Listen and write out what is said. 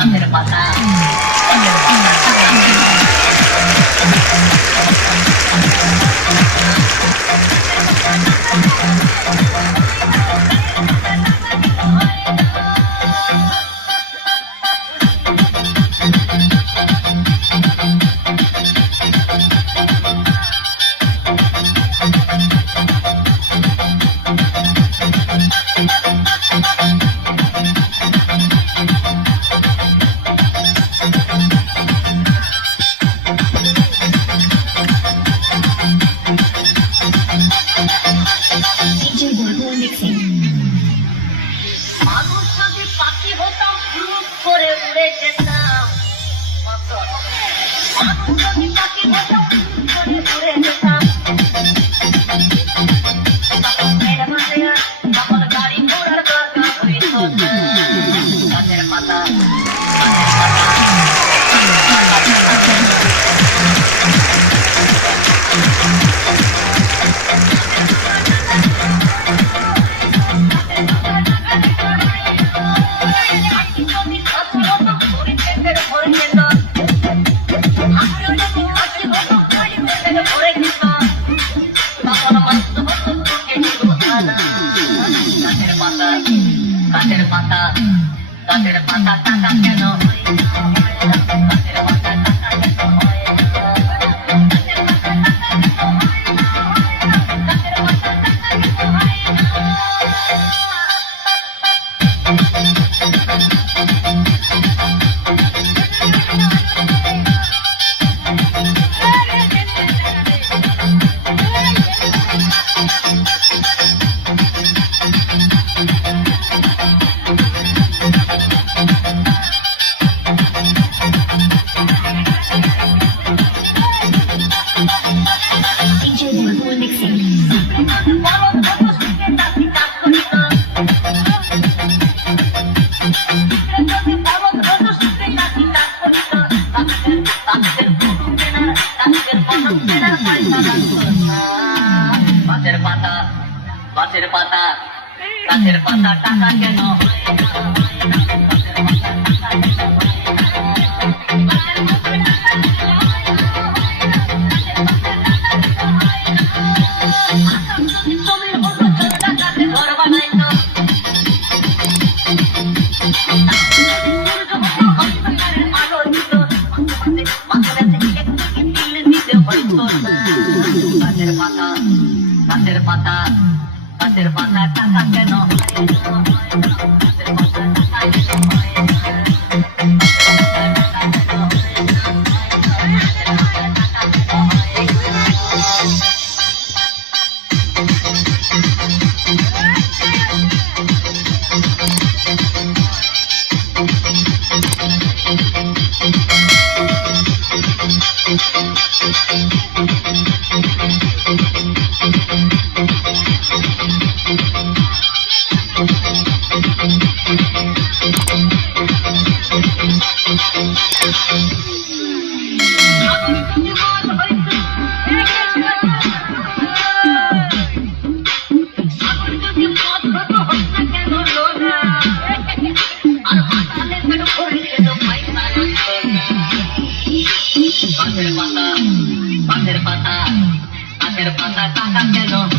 গাছের পাতা মানুষ যদি পাখি হতাম ফুরুক করে উড়ে যেতাম মানুষ যদি পাখি হতাম ফুরুক করে উড়ে যেতাম তখন গাড়ি ঘোড়ার দরকার হইত না গাছের পাতা গাছের পাতা গাছের পাতা টাকা কেন গাছের পাতা টাকা কেন গাছের পাতা গাছের পাতা গাছের পাতা টাকা কেন ঘর বানাইতো গাছের পাতা গাছের পাতা গাছের পাতা টাকা কেন গাছের পাতা গাছের পাতা টাকা কেন